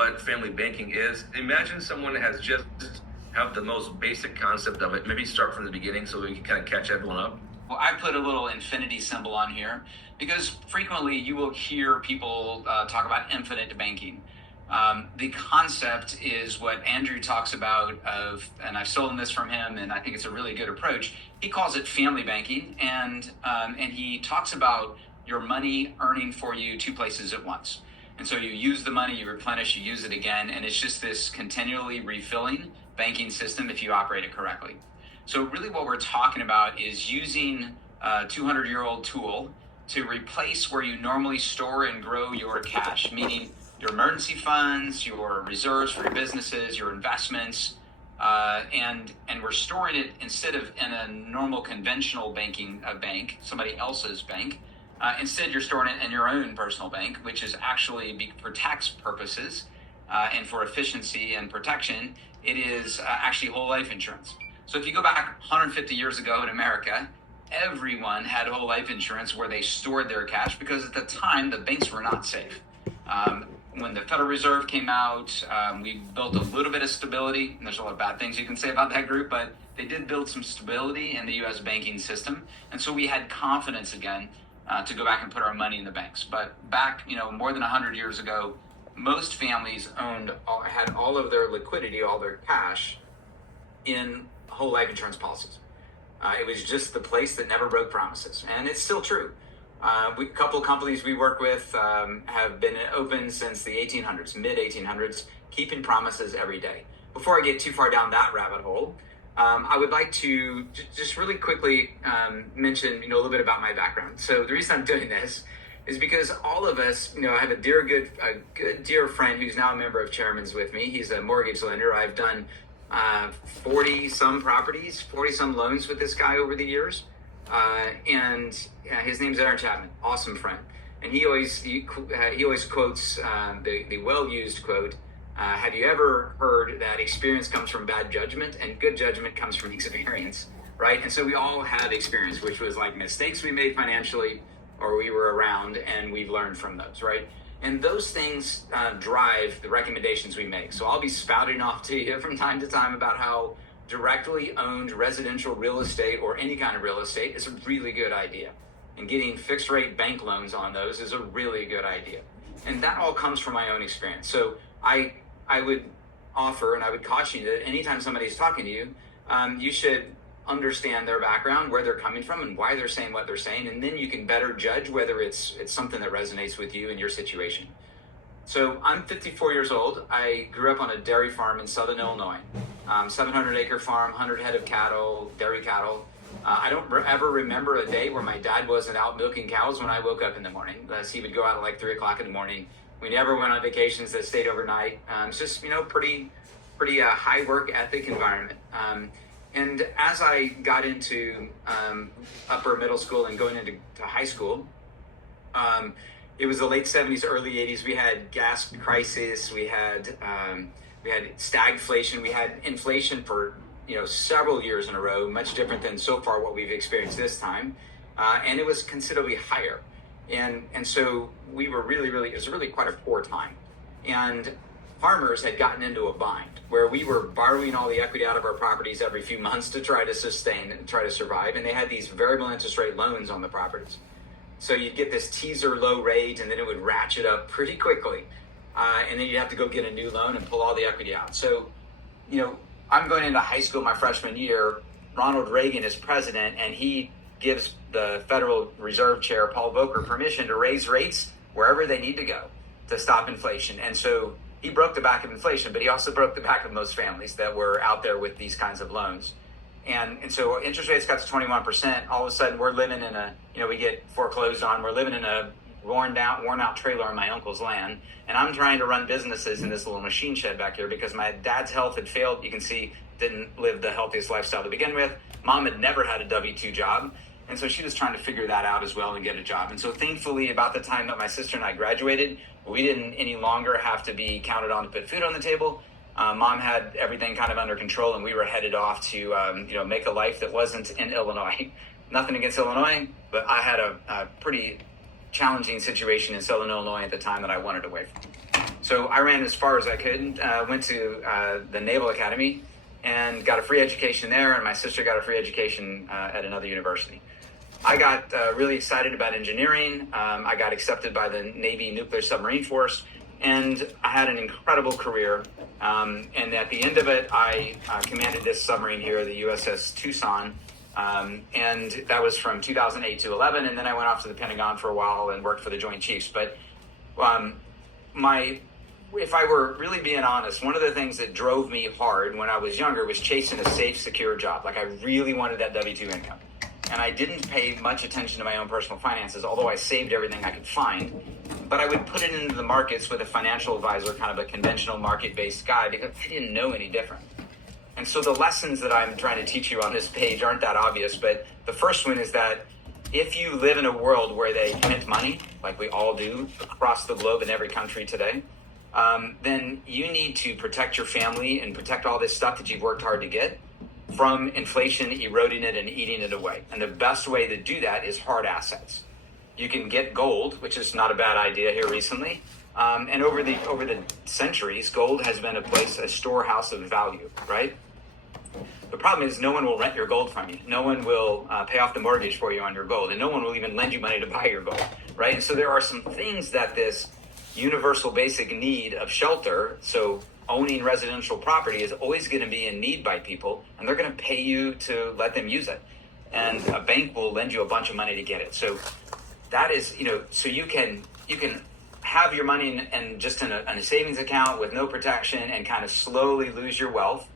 what family banking is, imagine someone that has just have the most basic concept of it. Maybe start from the beginning so we can kind of catch everyone up. Well, I put a little infinity symbol on here because frequently you will hear people talk about infinite banking. The concept is what Andrew talks about and I've stolen this from him, and I think it's a really good approach. He calls it family banking, and he talks about your money earning for you two places at once. And so you use the money, you replenish, you use it again, and it's just this continually refilling banking system if you operate it correctly. So really what we're talking about is using a 200-year-old tool to replace where you normally store and grow your cash, meaning your emergency funds, your reserves for your businesses, your investments, and we're storing it instead of in a normal conventional bank, somebody else's bank. Instead, you're storing it in your own personal bank, which is actually for tax purposes and for efficiency and protection. It is actually whole life insurance. So if you go back 150 years ago in America, everyone had whole life insurance where they stored their cash because at the time the banks were not safe. When the Federal Reserve came out, we built a little bit of stability. And there's a lot of bad things you can say about that group, but they did build some stability in the U.S. banking system. And so we had confidence again to go back and put our money in the banks. But back, more than 100 years ago, most families had all of their liquidity, all their cash in whole life insurance policies. It was just the place that never broke promises. And it's still true. A couple companies we work with have been open since the 1800s, mid 1800s, keeping promises every day. Before I get too far down that rabbit hole, I would like to just really quickly mention, a little bit about my background. So the reason I'm doing this is because all of us, I have a good dear friend who's now a member of Chairman's with me. He's a mortgage lender. I've done 40 some properties, 40 some loans with this guy over the years. And his name's Aaron Chapman, awesome friend. And he always quotes the well-used quote, have you ever heard that experience comes from bad judgment and good judgment comes from experience, right? And so we all have experience, which was like mistakes we made financially or we were around and we've learned from those, right? And those things drive the recommendations we make. So I'll be spouting off to you from time to time about how directly owned residential real estate or any kind of real estate is a really good idea. And getting fixed rate bank loans on those is a really good idea. And that all comes from my own experience. So I would offer and I would caution you that anytime somebody's talking to you, you should understand their background, where they're coming from and why they're saying what they're saying. And then you can better judge whether it's something that resonates with you and your situation. So I'm 54 years old. I grew up on a dairy farm in southern Illinois, 700-acre farm, 100 head of cattle, dairy cattle. I don't ever remember a day where my dad wasn't out milking cows when I woke up in the morning. He would go out at like 3 o'clock in the morning. We never went on vacations that stayed overnight. It's just, pretty high work ethic environment. And as I got into upper middle school and going into high school, it was the late 70s, early 80s. We had gas crisis. We had stagflation. We had inflation for several years in a row, much different than so far what we've experienced this time, and it was considerably higher. And so we were it was really quite a poor time. And farmers had gotten into a bind where we were borrowing all the equity out of our properties every few months to try to sustain and try to survive. And they had these variable interest rate loans on the properties. So you'd get this teaser low rate and then it would ratchet up pretty quickly. And then you'd have to go get a new loan and pull all the equity out. So, I'm going into high school my freshman year. Ronald Reagan is president, and he gives the Federal Reserve Chair, Paul Volcker, permission to raise rates wherever they need to go to stop inflation. And so he broke the back of inflation, but he also broke the back of most families that were out there with these kinds of loans. And so interest rates got to 21%. All of a sudden, we're living in we get foreclosed on. We're living in a worn out trailer on my uncle's land. And I'm trying to run businesses in this little machine shed back here because my dad's health had failed. You can see, didn't live the healthiest lifestyle to begin with. Mom had never had a W-2 job. And so she was trying to figure that out as well and get a job. And so thankfully, about the time that my sister and I graduated, we didn't any longer have to be counted on to put food on the table. Mom had everything kind of under control, and we were headed off to, make a life that wasn't in Illinois. Nothing against Illinois, but I had a pretty challenging situation in Southern Illinois at the time that I wanted away from. So I ran as far as I could, went to the Naval Academy and got a free education there, and my sister got a free education at another university. I got really excited about engineering. I got accepted by the Navy Nuclear Submarine Force, and I had an incredible career. And at the end of it, I commanded this submarine here, the USS Tucson, and that was from 2008 to 11. And then I went off to the Pentagon for a while and worked for the Joint Chiefs. But if I were really being honest, one of the things that drove me hard when I was younger was chasing a safe, secure job. Like I really wanted that W-2 income. And I didn't pay much attention to my own personal finances, although I saved everything I could find. But I would put it into the markets with a financial advisor, kind of a conventional market-based guy, because I didn't know any different. And so the lessons that I'm trying to teach you on this page aren't that obvious, but the first one is that if you live in a world where they mint money, like we all do across the globe in every country today, then you need to protect your family and protect all this stuff that you've worked hard to get from inflation eroding it and eating it away. And the best way to do that is hard assets. You can get gold, which is not a bad idea here recently. And over the centuries, gold has been a storehouse of value, right? The problem is no one will rent your gold from you. No one will pay off the mortgage for you on your gold, and no one will even lend you money to buy your gold, right? And so there are some things that this universal basic need of shelter, so owning residential property, is always going to be in need by people, and they're going to pay you to let them use it. And a bank will lend you a bunch of money to get it. So that is, so you can have your money and just in a savings account with no protection and kind of slowly lose your wealth,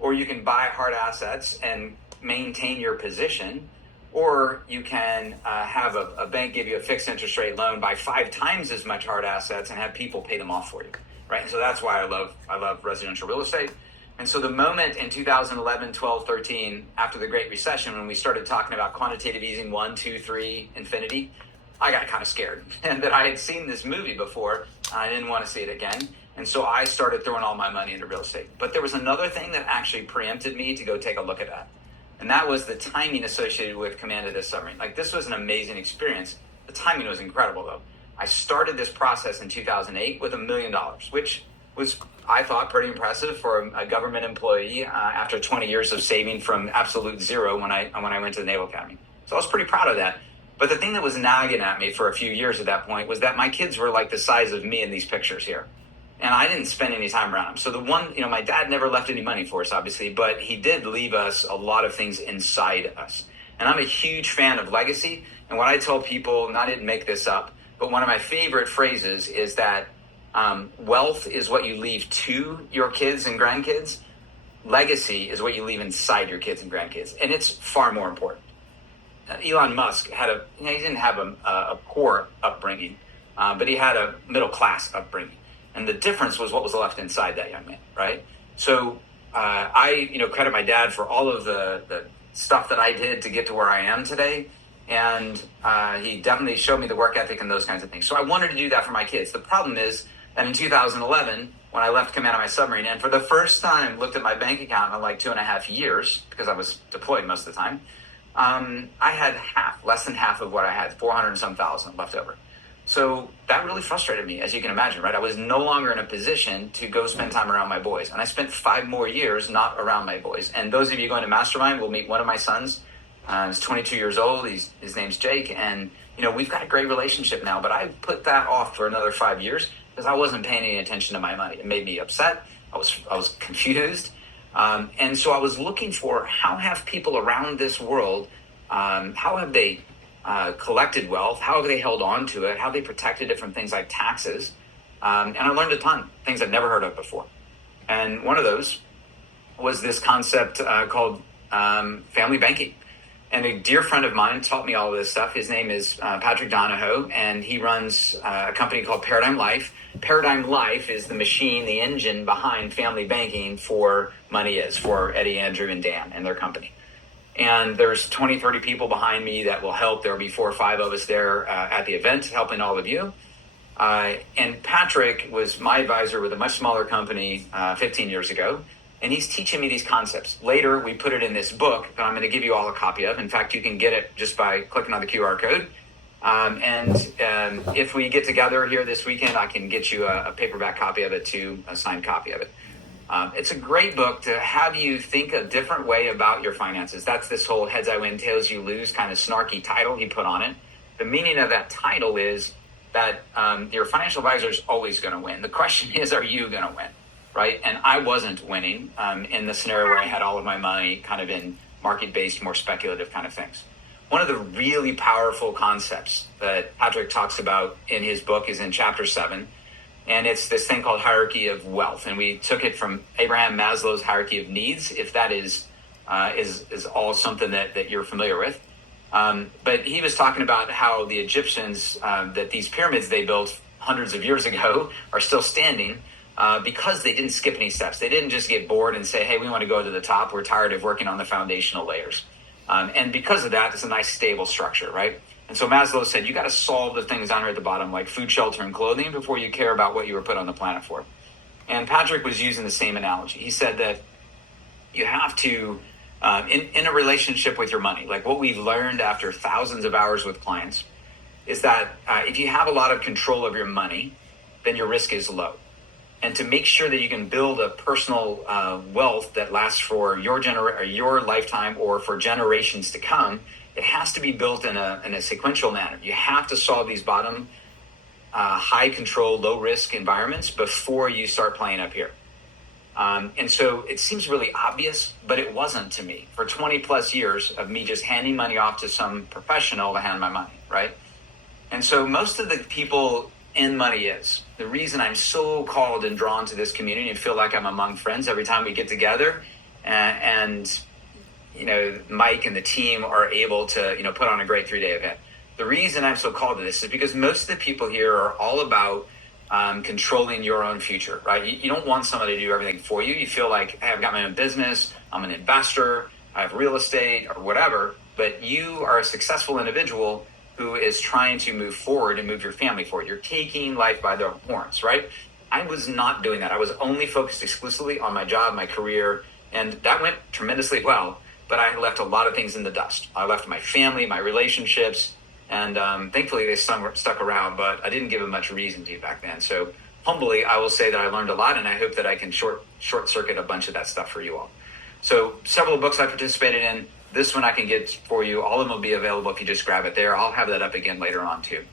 or you can buy hard assets and maintain your position, or you can have a bank give you a fixed interest rate loan, buy 5 times as much hard assets, and have people pay them off for you, right? And so that's why I love residential real estate. And so the moment in 2011, 12, 13, after the Great Recession, when we started talking about quantitative easing 1, 2, 3, infinity, I got kind of scared and that I had seen this movie before. I didn't want to see it again. And so I started throwing all my money into real estate. But there was another thing that actually preempted me to go take a look at that. And that was the timing associated with Command of this submarine. Like, this was an amazing experience. The timing was incredible, though. I started this process in 2008 with $1 million, which was, I thought, pretty impressive for a government employee after 20 years of saving from absolute zero when I went to the Naval Academy. So I was pretty proud of that. But the thing that was nagging at me for a few years at that point was that my kids were like the size of me in these pictures here. And I didn't spend any time around them. So my dad never left any money for us, obviously, but he did leave us a lot of things inside us. And I'm a huge fan of legacy. And what I tell people, and I didn't make this up, but one of my favorite phrases is that wealth is what you leave to your kids and grandkids. Legacy is what you leave inside your kids and grandkids. And it's far more important. Elon Musk he didn't have a poor upbringing, but he had a middle class upbringing. And the difference was what was left inside that young man, right? So I credit my dad for all of the stuff that I did to get to where I am today. And he definitely showed me the work ethic and those kinds of things. So I wanted to do that for my kids. The problem is that in 2011, when I left command of my submarine, and for the first time looked at my bank account in like 2.5 years, because I was deployed most of the time, I had less than half of what I had, 400 and some thousand left over. So that really frustrated me, as you can imagine, right? I was no longer in a position to go spend time around my boys. And I spent 5 more years not around my boys. And those of you going to Mastermind will meet one of my sons. He's 22 years old. His name's Jake. And, we've got a great relationship now. But I put that off for another 5 years because I wasn't paying any attention to my money. It made me upset. I was confused. And so I was looking for how have people around this world, how have they collected wealth, how have they held on to it, how have they protected it from things like taxes. And I learned a ton, things I'd never heard of before. And one of those was this concept called family banking. And a dear friend of mine taught me all of this stuff. His name is Patrick Donahoe, and he runs a company called Paradigm Life. Paradigm Life is the machine, the engine behind family banking for for Eddie, Andrew, and Dan and their company. And there's 20, 30 people behind me that will help. There'll be 4 or 5 of us there at the event helping all of you. And Patrick was my advisor with a much smaller company 15 years ago. And he's teaching me these concepts. Later, we put it in this book that I'm going to give you all a copy of. In fact, you can get it just by clicking on the QR code. If we get together here this weekend, I can get you a paperback copy of it too, a signed copy of it. It's a great book to have you think a different way about your finances. That's this whole heads I win, tails you lose kind of snarky title he put on it. The meaning of that title is that your financial advisor is always going to win. The question is, are you going to win, right? And I wasn't winning in the scenario where I had all of my money kind of in market-based, more speculative kind of things. One of the really powerful concepts that Patrick talks about in his book is in chapter 7. And it's this thing called hierarchy of wealth. And we took it from Abraham Maslow's hierarchy of needs, if that is all something that you're familiar with. But he was talking about how the Egyptians, that these pyramids they built hundreds of years ago are still standing because they didn't skip any steps. They didn't just get bored and say, hey, we want to go to the top. We're tired of working on the foundational layers. And because of that, it's a nice stable structure, right? And so Maslow said, you got to solve the things down here at the bottom, like food, shelter, and clothing, before you care about what you were put on the planet for. And Patrick was using the same analogy. He said that you have to, in a relationship with your money, like what we've learned after thousands of hours with clients, is that if you have a lot of control of your money, then your risk is low. And to make sure that you can build a personal wealth that lasts for your lifetime or for generations to come, it has to be built in a sequential manner. You have to solve these bottom, high control, low risk environments before you start playing up here. And so it seems really obvious, but it wasn't to me. For 20 plus years of me just handing money off to some professional to hand my money, right? And so most of the people in money is. The reason I'm so called and drawn to this community and feel like I'm among friends every time we get together, and you know, Mike and the team are able to, you know, put on a great 3-day event. The reason I'm so called to this is because most of the people here are all about controlling your own future, right? You don't want somebody to do everything for you. You feel like, hey, I've got my own business, I'm an investor, I have real estate or whatever, but you are a successful individual who is trying to move forward and move your family forward. You're taking life by the horns, right? I was not doing that. I was only focused exclusively on my job, my career, and that went tremendously well. But I left a lot of things in the dust. I left my family, my relationships, and thankfully they stuck around, but I didn't give them much reason to back then. So humbly, I will say that I learned a lot, and I hope that I can short circuit a bunch of that stuff for you all. So several books I participated in. This one I can get for you. All of them will be available if you just grab it there. I'll have that up again later on too.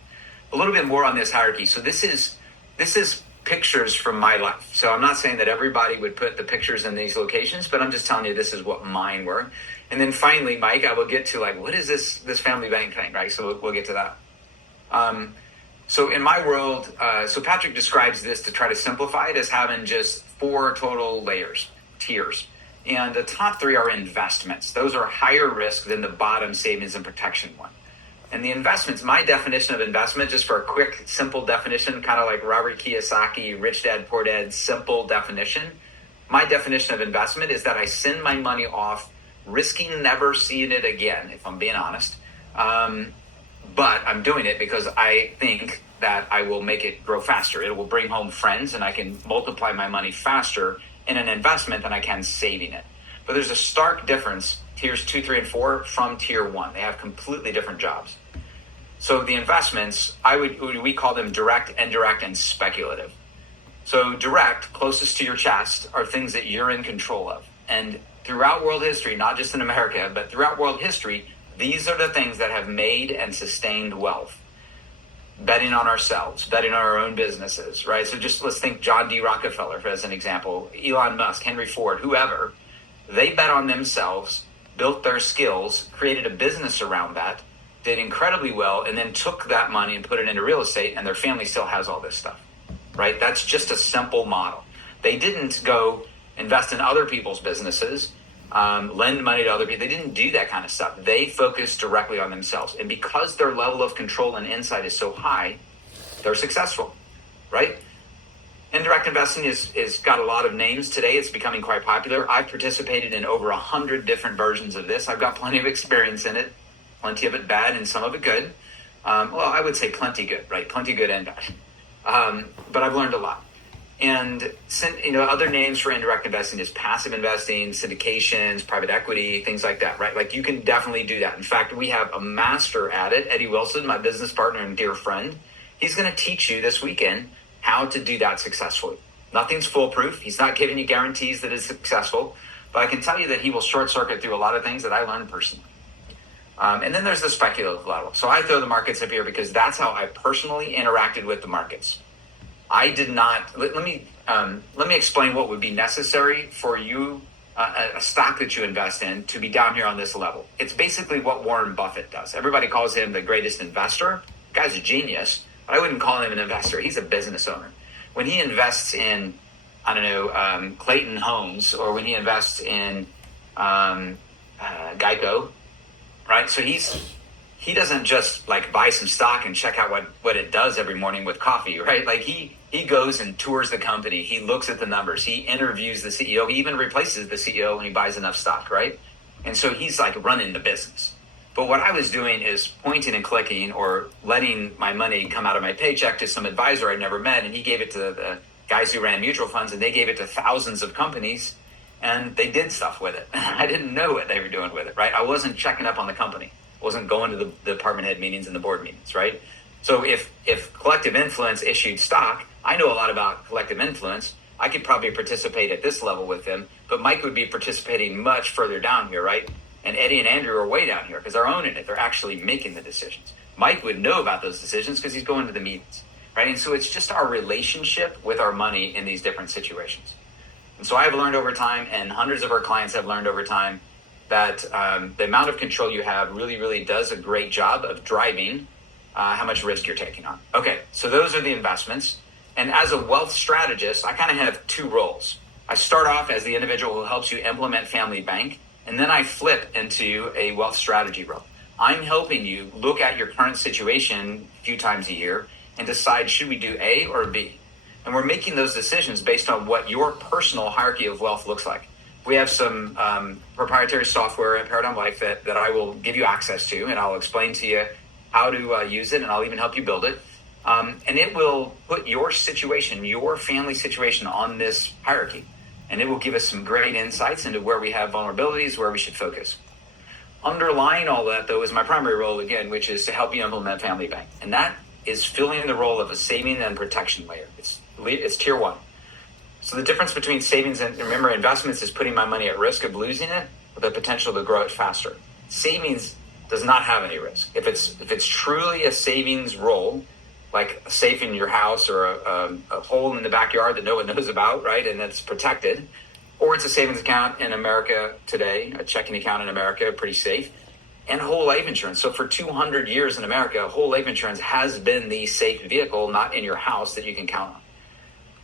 A little bit more on this hierarchy. So this is pictures from my life. So I'm not saying that everybody would put the pictures in these locations, but I'm just telling you this is what mine were. And then finally, Mike, I will get to like, what is this family bank thing, right? So we'll get to that. So in my world, so Patrick describes this to try to simplify it as having just 4 total layers, tiers. And the top 3 are investments. Those are higher risk than the bottom savings and protection one. And the investments, my definition of investment, just for a quick, simple definition, kind of like Robert Kiyosaki, Rich Dad, Poor Dad, simple definition. My definition of investment is that I send my money off, risking never seeing it again, if I'm being honest. But I'm doing it because I think that I will make it grow faster. It will bring home friends and I can multiply my money faster in an investment than I can saving it. But there's a stark difference, tiers 2, 3, and 4 from tier 1. They have completely different jobs. So the investments, we call them direct, indirect, and speculative. So direct, closest to your chest, are things that you're in control of. And throughout world history, not just in America, but throughout world history, these are the things that have made and sustained wealth. Betting on ourselves, betting on our own businesses, right? So just let's think John D. Rockefeller as an example, Elon Musk, Henry Ford, whoever. They bet on themselves, built their skills, created a business around that, did incredibly well, and then took that money and put it into real estate, and their family still has all this stuff, right? That's just a simple model. They didn't go invest in other people's businesses, lend money to other people. They didn't do that kind of stuff. They focused directly on themselves. And because their level of control and insight is so high, they're successful, right? Indirect investing is got a lot of names today. It's becoming quite popular. I've participated in over 100 different versions of this. I've got plenty of experience in it, plenty of it bad and some of it good. Well, I would say plenty good, right? Plenty good and bad. But I've learned a lot. And other names for indirect investing is passive investing, syndications, private equity, things like that, right? Like you can definitely do that. In fact, we have a master at it, Eddie Wilson, my business partner and dear friend. He's going to teach you this weekend how to do that successfully. Nothing's foolproof. He's not giving you guarantees that it's successful, but I can tell you that he will short circuit through a lot of things that I learned personally. And then there's the speculative level. So I throw the markets up here because that's how I personally interacted with the markets. I did not. Let me explain what would be necessary for you, a stock that you invest in, to be down here on this level. It's basically what Warren Buffett does. Everybody calls him the greatest investor. The guy's a genius, but I wouldn't call him an investor. He's a business owner. When he invests in, Clayton Homes, or when he invests in Geico, right? So he doesn't just like buy some stock and check out what it does every morning with coffee, right? Like he goes and tours the company. He looks at the numbers. He interviews the CEO. He even replaces the CEO when he buys enough stock, right? And so he's like running the business. But what I was doing is pointing and clicking, or letting my money come out of my paycheck to some advisor I'd never met, and he gave it to the guys who ran mutual funds, and they gave it to thousands of companies, and they did stuff with it. I didn't know what they were doing with it, right? I wasn't checking up on the company. Wasn't going to the department head meetings and the board meetings, right? So if Collective Influence issued stock, I know a lot about Collective Influence. I could probably participate at this level with them, but Mike would be participating much further down here, right? And Eddie and Andrew are way down here because they're owning it. They're actually making the decisions. Mike would know about those decisions because he's going to the meetings, right? And so it's just our relationship with our money in these different situations. And so I've learned over time, and hundreds of our clients have learned over time, that the amount of control you have really, really does a great job of driving how much risk you're taking on. Okay, so those are the investments. And as a wealth strategist, I kind of have two roles. I start off as the individual who helps you implement Family Bank, and then I flip into a wealth strategy role. I'm helping you look at your current situation a few times a year and decide, should we do A or B? And we're making those decisions based on what your personal hierarchy of wealth looks like. We have some proprietary software at Paradigm Life that I will give you access to, and I'll explain to you how to use it, and I'll even help you build it. And it will put your situation, your family situation, on this hierarchy. And it will give us some great insights into where we have vulnerabilities, where we should focus. Underlying all that, though, is my primary role, again, which is to help you implement Family Bank. And that is filling the role of a saving and protection layer. It's tier one. So the difference between savings and, remember, investments is putting my money at risk of losing it with the potential to grow it faster. Savings does not have any risk. If it's truly a savings role, like a safe in your house, or a hole in the backyard that no one knows about, right, and that's protected, or it's a savings account in America today, a checking account in America, pretty safe, and whole life insurance. So for 200 years in America, whole life insurance has been the safe vehicle, not in your house, that you can count on.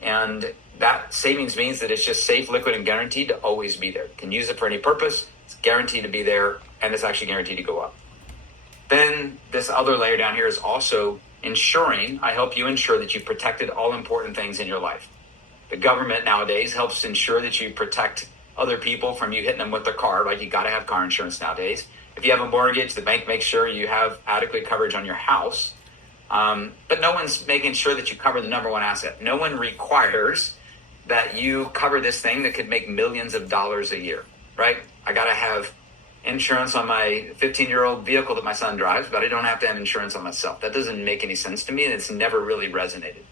And that savings means that it's just safe, liquid, and guaranteed to always be there. You can use it for any purpose. It's guaranteed to be there, and it's actually guaranteed to go up. Then this other layer down here is also ensuring, I help you ensure that you've protected all important things in your life. The government nowadays helps ensure that you protect other people from you hitting them with their car, right? You got to have car insurance nowadays. If you have a mortgage, the bank makes sure you have adequate coverage on your house. But no one's making sure that you cover the number one asset. No one requires that you cover this thing that could make millions of dollars a year, right? I got to have insurance on my 15-year-old vehicle that my son drives, but I don't have to have insurance on myself. That doesn't make any sense to me, and it's never really resonated.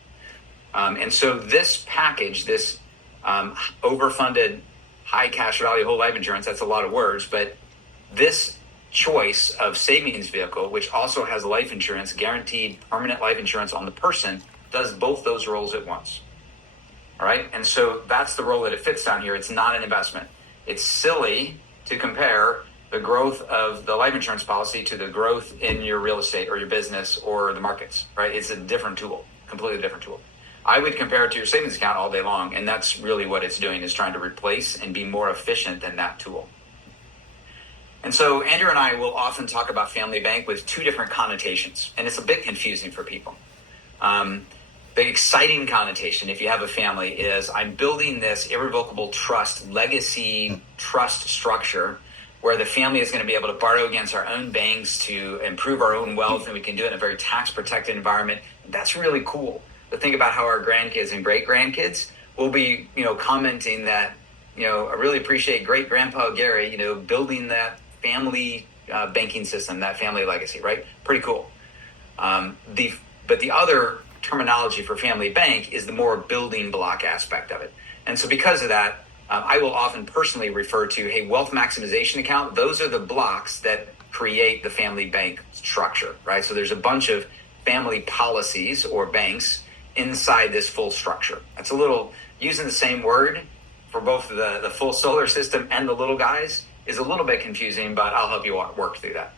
And so this package, this overfunded, high cash value whole life insurance, that's a lot of words, but this choice of savings vehicle, which also has life insurance, guaranteed permanent life insurance on the person, does both those roles at once. All right. And so that's the role that it fits down here. It's not an investment. It's silly to compare the growth of the life insurance policy to the growth in your real estate or your business or the markets, right? It's a different tool, completely different tool. I would compare it to your savings account all day long. And that's really what it's doing, is trying to replace and be more efficient than that tool. And so Andrew and I will often talk about Family Bank with two different connotations, and it's a bit confusing for people. The exciting connotation, if you have a family, is I'm building this irrevocable trust, legacy trust structure where the family is going to be able to borrow against our own banks to improve our own wealth, and we can do it in a very tax-protected environment. That's really cool. but think about how our grandkids and great grandkids will be, commenting that, I really appreciate great grandpa Gary, building that family banking system, that family legacy, right? Pretty cool. But the other terminology for family bank is the more building block aspect of it. And so because of that, I will often personally refer to, hey, wealth maximization account. Those are the blocks that create the family bank structure, right? So there's a bunch of family policies or banks inside this full structure. That's a little, using the same word for both the full solar system and the little guys is a little bit confusing, but I'll help you work through that.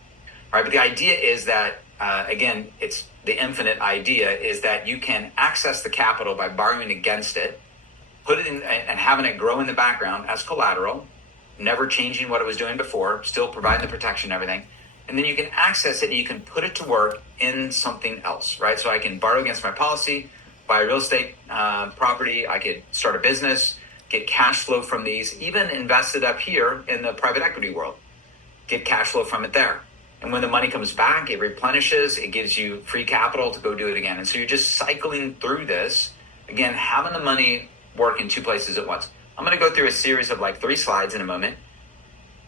All right, but the idea is that, again, it's the infinite idea is that you can access the capital by borrowing against it, put it in and having it grow in the background as collateral, never changing what it was doing before, still providing the protection and everything. And then you can access it and you can put it to work in something else, right? So I can borrow against my policy, buy a real estate property, I could start a business, get cash flow from these, even invest it up here in the private equity world, get cash flow from it there. And when the money comes back, it replenishes, it gives you free capital to go do it again. And so you're just cycling through this, again, having the money work in two places at once. I'm going to go through a series of like 3 slides in a moment,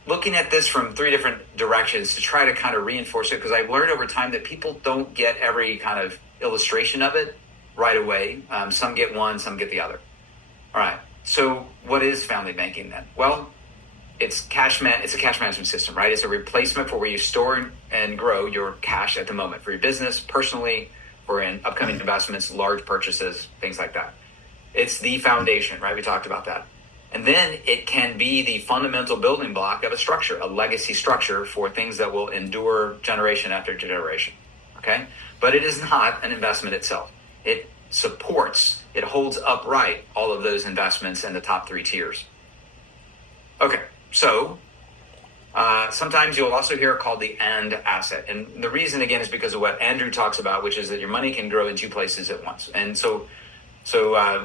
looking at this from 3 different directions to try to kind of reinforce it, because I've learned over time that people don't get every kind of illustration of it right away. Some get one, some get the other. All right. So what is family banking then? Well, it's a cash management system, right? It's a replacement for where you store and grow your cash at the moment for your business, personally, for in upcoming investments, large purchases, things like that. It's the foundation, right? We talked about that. And then it can be the fundamental building block of a structure, a legacy structure for things that will endure generation after generation, okay? But it is not an investment itself. It supports, it holds upright all of those investments in the top 3 tiers. Okay, so sometimes you'll also hear it called the AND asset. And the reason, again, is because of what Andrew talks about, which is that your money can grow in 2 places at once. And so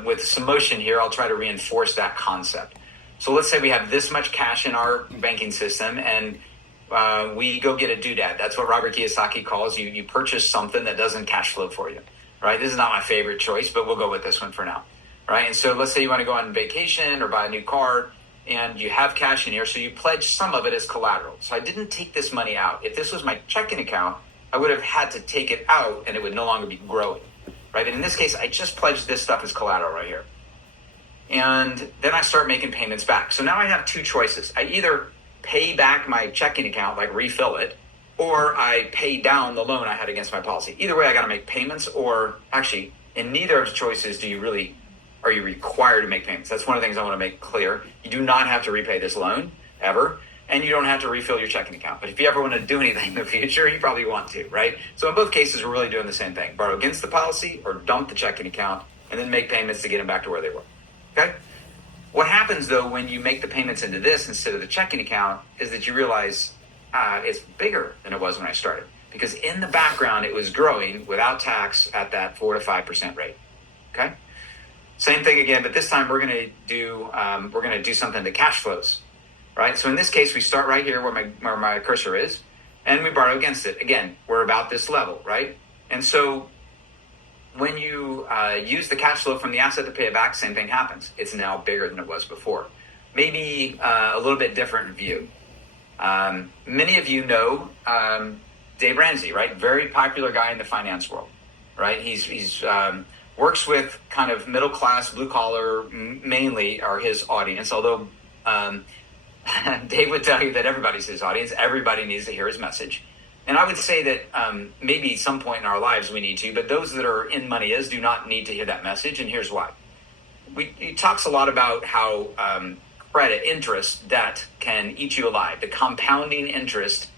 with some motion here, I'll try to reinforce that concept. So let's say we have this much cash in our banking system and we go get a doodad. That's what Robert Kiyosaki calls you purchase something that doesn't cash flow for you, right? This is not my favorite choice, but we'll go with this one for now, right? And so let's say you want to go on vacation or buy a new car and you have cash in here. So you pledge some of it as collateral. So I didn't take this money out. If this was my checking account, I would have had to take it out and it would no longer be growing. Right? And in this case, I just pledged this stuff as collateral right here. And then I start making payments back. So now I have 2 choices. I either pay back my checking account, like refill it, or I pay down the loan I had against my policy. Either way, I got to make payments, or actually, in neither of the choices are you required to make payments. That's one of the things I want to make clear. You do not have to repay this loan, ever. And you don't have to refill your checking account. But if you ever want to do anything in the future, you probably want to, right? So in both cases, we're really doing the same thing. Borrow against the policy or dump the checking account and then make payments to get them back to where they were, okay? What happens, though, when you make the payments into this instead of the checking account is that you realize it's bigger than it was when I started. Because in the background, it was growing without tax at that 4 to 5% rate, okay? Same thing again, but this time we're going to do something to cash flows. Right? So in this case, we start right here where my cursor is, and we borrow against it. Again, we're about this level, right? And so when you use the cash flow from the asset to pay it back, same thing happens. It's now bigger than it was before. Maybe a little bit different view. Many of you know Dave Ramsey, right? Very popular guy in the finance world, right? He's works with kind of middle class, blue collar, mainly are his audience, although Dave would tell you that everybody's his audience. Everybody needs to hear his message. And I would say that maybe at some point in our lives we need to, but those that are in money do not need to hear that message. And here's why. He talks a lot about how credit, interest, debt can eat you alive. The compounding interest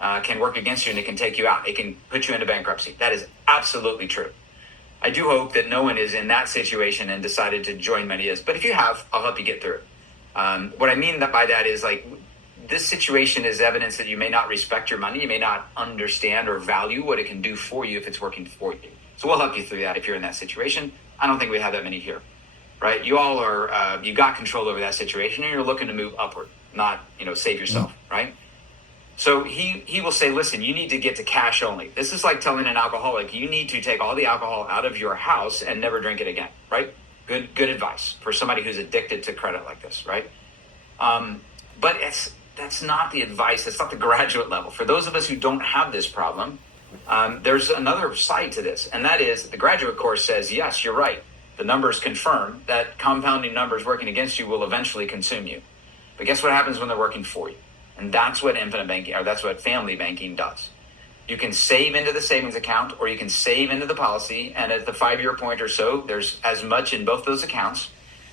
can work against you and it can take you out. It can put you into bankruptcy. That is absolutely true. I do hope that no one is in that situation and decided to join money. But if you have, I'll help you get through it. What I mean by that is like this situation is evidence that you may not respect your money. You may not understand or value what it can do for you if it's working for you. So we'll help you through that if you're in that situation. I don't think we have that many here, right? You all are, you got control over that situation and you're looking to move upward, not, save yourself, right? So he will say, listen, you need to get to cash only. This is like telling an alcoholic, you need to take all the alcohol out of your house and never drink it again, right? Good advice for somebody who's addicted to credit like this, right? But that's not the advice. That's not the graduate level. For those of us who don't have this problem, there's another side to this, and that is the graduate course says, yes, you're right. The numbers confirm that compounding numbers working against you will eventually consume you. But guess what happens when they're working for you? And that's what infinite banking, or that's what family banking does. You can save into the savings account, or you can save into the policy, and at the 5-year point or so, there's as much in both those accounts.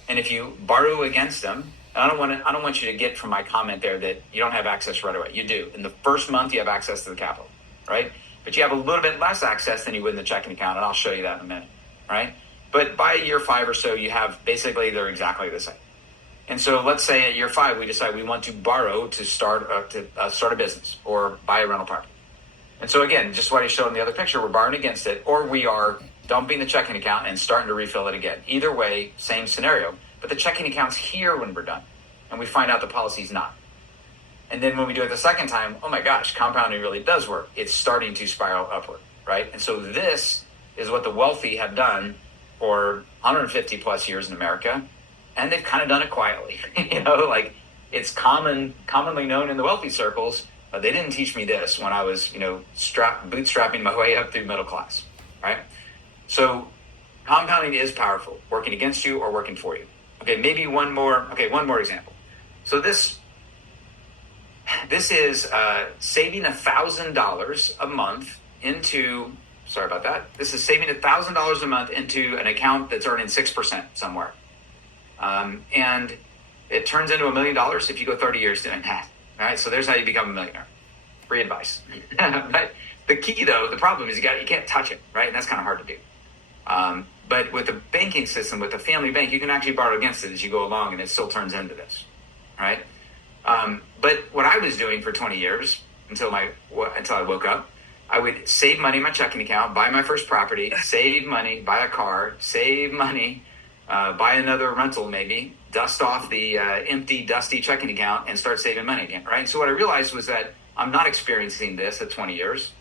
And if you borrow against them, and I don't want you to get from my comment there that you don't have access right away. You do. In the first month, you have access to the capital, right? But you have a little bit less access than you would in the checking account, and I'll show you that in a minute, right? But by year 5 or so, you have basically they're exactly the same. And so let's say at year 5, we decide we want to borrow to start a business or buy a rental property. And so again, just what I showed in the other picture, we're borrowing against it, or we are dumping the checking account and starting to refill it again. Either way, same scenario. But the checking account's here when we're done, and we find out the policy's not. And then when we do it the second time, oh my gosh, compounding really does work. It's starting to spiral upward, right? And so this is what the wealthy have done for 150 plus years in America. And they've kind of done it quietly, like it's commonly known in the wealthy circles, but they didn't teach me this when I was, bootstrapping my way up through middle class, right? So compounding is powerful, working against you or working for you. Okay, maybe one more example. So this is saving $1,000 a month into, sorry about that. This is saving $1,000 a month into an account that's earning 6% somewhere. And it turns into $1 million if you go 30 years doing that. All right, so there's how you become a millionaire. Free advice. But the key, though, the problem is you can't touch it, right? And that's kind of hard to do. But with the banking system, with the family bank, you can actually borrow against it as you go along, and it still turns into this, right? But what I was doing for 20 years until I woke up, I would save money in my checking account, buy my first property, save money, buy a car, save money. Buy another rental maybe, dust off the empty, dusty checking account and start saving money again, right? So what I realized was that I'm not experiencing this at 20 years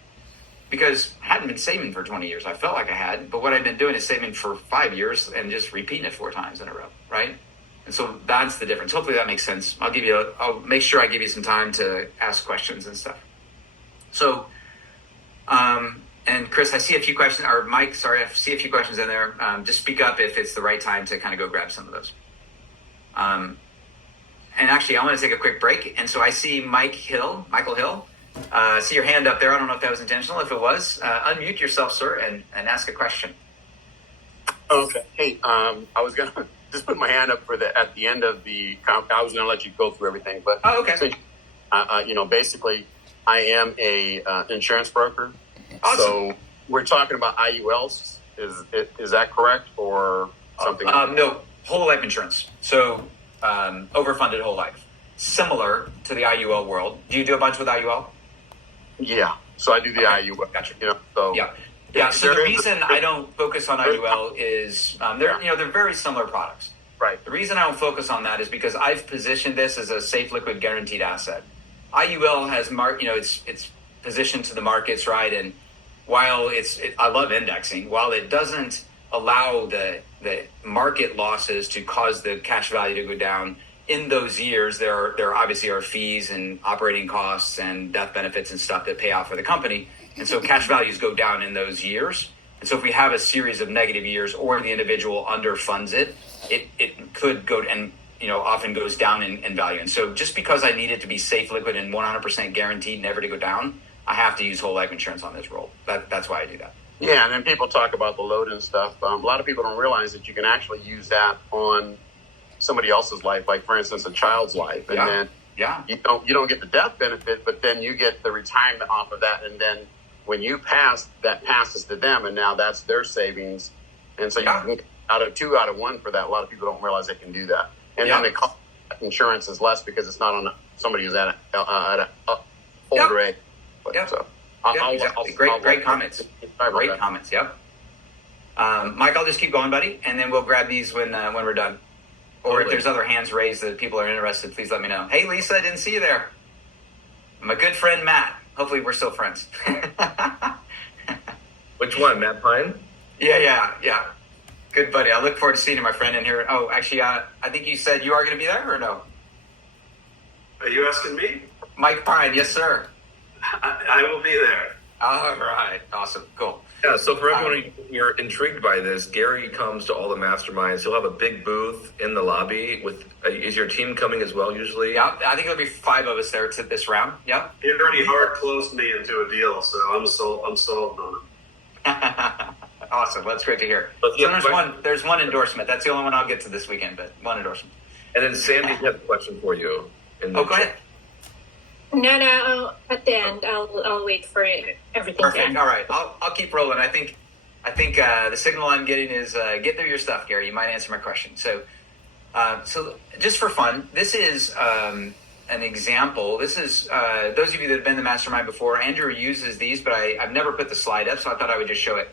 because I hadn't been saving for 20 years. I felt like I had, but what I've been doing is saving for 5 years and just repeating it 4 times in a row, right? And so that's the difference. Hopefully that makes sense. I'll make sure I give you some time to ask questions and stuff. So, and Chris, I see a few questions, or Mike, sorry, I see a few questions in there. Just speak up if it's the right time to kind of go grab some of those. And actually, I want to take a quick break. And so I see Michael Hill. I see your hand up there. I don't know if that was intentional. If it was, unmute yourself, sir, and ask a question. Okay. Hey, I was going to just put my hand up at the end of I was going to let you go through everything. But okay. So, basically, I am a insurance broker. Awesome. So we're talking about IULs. Is that correct or something? No, whole life insurance. So overfunded whole life, similar to the IUL world. Do you do a bunch with IUL? Yeah. So I do the IUL. Gotcha. So yeah. So the reason I don't focus on IUL is they're very similar products. Right. The reason I don't focus on that is because I've positioned this as a safe, liquid, guaranteed asset. IUL has it's positioned to the markets, right? And while I love indexing, while it doesn't allow the market losses to cause the cash value to go down in those years, there obviously are fees and operating costs and death benefits and stuff that pay out for the company. And so cash values go down in those years. And so if we have a series of negative years or the individual underfunds it could go and often goes down in value. And so just because I need it to be safe, liquid, and 100% guaranteed never to go down, I have to use whole life insurance on this roll. That's why I do that. Yeah, and then people talk about the load and stuff. A lot of people don't realize that you can actually use that on somebody else's life, like for instance, a child's life, and then you don't get the death benefit, but then you get the retirement off of that, and then when you pass, that passes to them, and now that's their savings, and so you can get out of 1 for that. A lot of people don't realize they can do that, and then the cost of insurance is less because it's not on somebody who's at a older age. So Exactly. Great comments. Great comments. Yep. Mike, I'll just keep going, buddy, and then we'll grab these when we're done. Or if there's other hands raised that people are interested, please let me know. Hey, Lisa, I didn't see you there. My good friend Matt. Hopefully, we're still friends. Which one, Matt Pine? Yeah. Good buddy. I look forward to seeing you, my friend, in here. Oh, actually, I think you said you are going to be there, or no? Are you asking me? Mike Pine, yes, sir. I will be there. All right. Awesome. Cool. Yeah, so for everyone you're intrigued by this, Gary comes to all the masterminds. He'll have a big booth in the lobby with. Is your team coming as well? Usually, Yeah, I think there'll be 5 of us there to this round. Yep. He already hard closed me into a deal, so I'm sold on him. Awesome. That's great to hear. But So there's one endorsement. That's the only one I'll get to this weekend, but one endorsement. And then Sandy has a question for you. Oh, go ahead. No, at the end, I'll wait for everything. Perfect. All right. I'll keep rolling. I think the signal I'm getting is get through your stuff, Gary. You might answer my question. So just for fun, this is an example. This is those of you that have been to Mastermind before. Andrew uses these, but I've never put the slide up, so I thought I would just show it.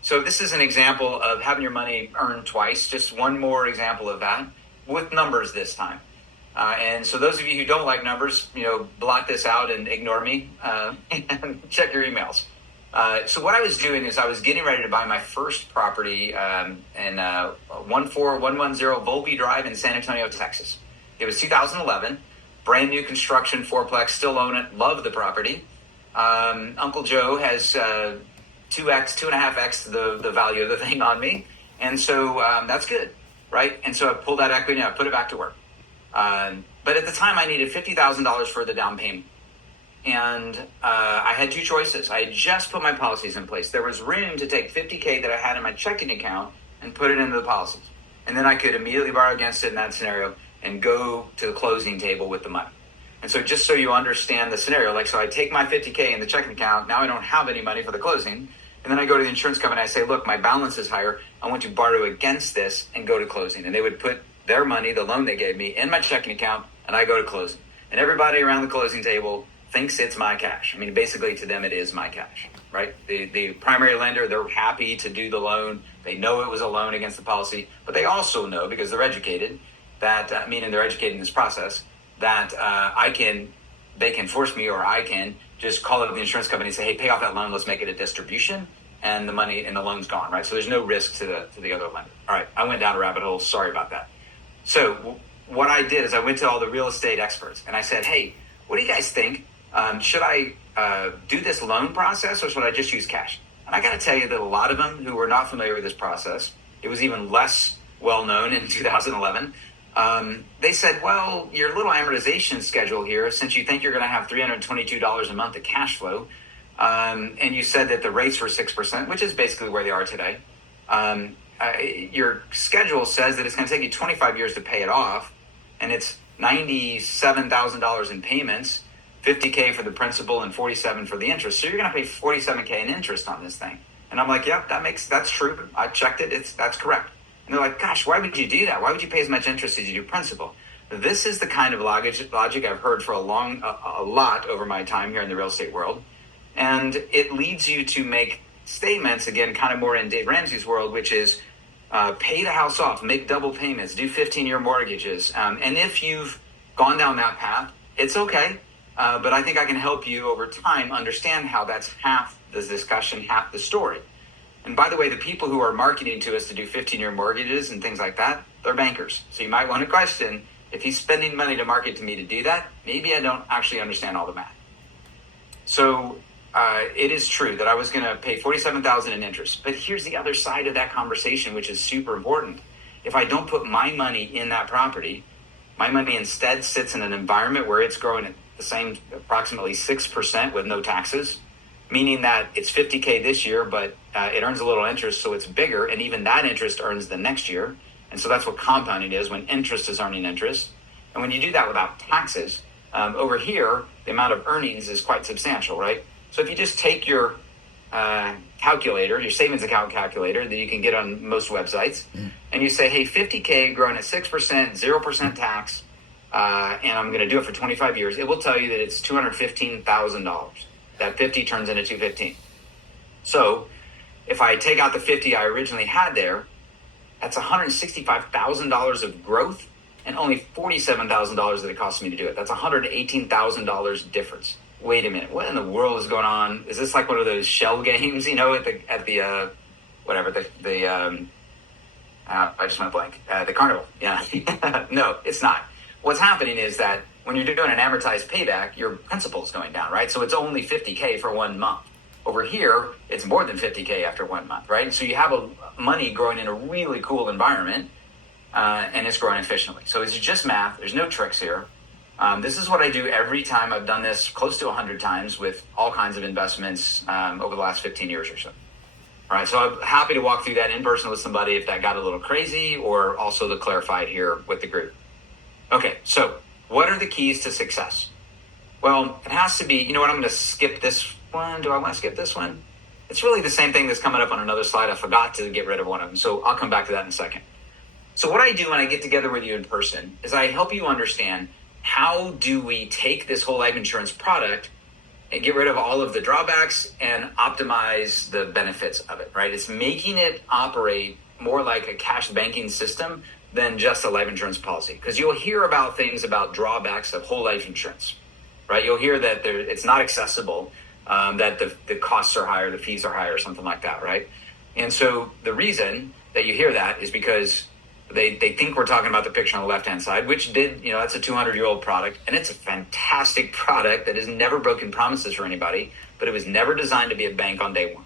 So this is an example of having your money earned twice. Just one more example of that with numbers this time. And so those of you who don't like numbers, blot this out and ignore me and check your emails. So what I was doing is I was getting ready to buy my first property in 14110 Volpe Drive in San Antonio, Texas. It was 2011, brand new construction, 4-plex, still own it, love the property. Uncle Joe has 2.5x the value of the thing on me. And so that's good, right? And so I pulled that equity and I put it back to work. But at the time, I needed $50,000 for the down payment. And I had 2 choices. I had just put my policies in place. There was room to take $50K that I had in my checking account and put it into the policies. And then I could immediately borrow against it in that scenario and go to the closing table with the money. And so just so you understand the scenario, so I take my $50K in the checking account. Now I don't have any money for the closing. And then I go to the insurance company. I say, look, my balance is higher. I want to borrow against this and go to closing. And they would put their money, the loan they gave me, in my checking account, and I go to closing. And everybody around the closing table thinks it's my cash. I mean, basically to them, it is my cash, right? The primary lender, they're happy to do the loan. They know it was a loan against the policy, but they also know, because they're educated, that, meaning they're educated in this process, that they can force me, or I can just call up the insurance company and say, hey, pay off that loan, let's make it a distribution, and the money and the loan's gone, right? So there's no risk to the other lender. All right, I went down a rabbit hole, sorry about that. So what I did is I went to all the real estate experts and I said, hey, what do you guys think? Should I do this loan process or should I just use cash? And I got to tell you that a lot of them who were not familiar with this process, it was even less well known in 2011. They said, well, your little amortization schedule here, since you think you're going to have $322 a month of cash flow, and you said that the rates were 6%, which is basically where they are today. Your schedule says that it's going to take you 25 years to pay it off, and it's $97,000 in payments, $50K for the principal and $47,000 for the interest. So you're going to pay $47K in interest on this thing. And I'm like, yep, that's true. I checked it. That's correct. And they're like, gosh, why would you do that? Why would you pay as much interest as you do principal? This is the kind of logic I've heard for a lot over my time here in the real estate world. And it leads you to make statements, again, kind of more in Dave Ramsey's world, which is pay the house off, make double payments, do 15-year mortgages. And if you've gone down that path, it's okay. But I think I can help you over time understand how that's half the discussion, half the story. And by the way, the people who are marketing to us to do 15-year mortgages and things like that, they're bankers. So you might want to question, if he's spending money to market to me to do that, maybe I don't actually understand all the math. So it is true that I was going to pay $47,000 in interest. But here's the other side of that conversation, which is super important. If I don't put my money in that property, my money instead sits in an environment where it's growing at the same approximately 6% with no taxes, meaning that it's $50K this year, but it earns a little interest, so it's bigger, and even that interest earns the next year. And so that's what compounding is, when interest is earning interest. And when you do that without taxes, over here, the amount of earnings is quite substantial, right? So if you just take your calculator, your savings account calculator that you can get on most websites, and you say, hey, $50K growing at 6%, 0% tax, and I'm going to do it for 25 years, it will tell you that it's $215,000. That 50 turns into 215. So if I take out the 50 I originally had there, that's $165,000 of growth and only $47,000 that it costs me to do it. That's $118,000 difference. wait a minute, what in the world is going on? Is this like one of those shell games, you know, at the I just went blank. The carnival. Yeah. No, it's not. What's happening is that when you're doing an amortized payback, your principal is going down, right? So it's only $50K for 1 month. Over here, it's more than $50K after 1 month, right? So you have money growing in a really cool environment, and it's growing efficiently. So it's just math. There's no tricks here. This is what I do every time. I've done this close to 100 times with all kinds of investments over the last 15 years or so. All right, so I'm happy to walk through that in person with somebody if that got a little crazy, or also to clarify it here with the group. Okay, so what are the keys to success? Well, it has to be, you know what, I'm going to skip this one. Do I want to skip this one? It's really the same thing that's coming up on another slide. I forgot to get rid of one of them, so I'll come back to that in a second. So what I do when I get together with you in person is I help you understand how do we take this whole life insurance product and get rid of all of the drawbacks and optimize the benefits of it, right? It's making it operate more like a cash banking system than just a life insurance policy. Because you'll hear about things about drawbacks of whole life insurance, right? You'll hear that it's not accessible, that the costs are higher, the fees are higher, something like that, right? And so the reason that you hear that is because they think we're talking about the picture on the left-hand side, which that's a 200-year-old product, and it's a fantastic product that has never broken promises for anybody, but it was never designed to be a bank on day one,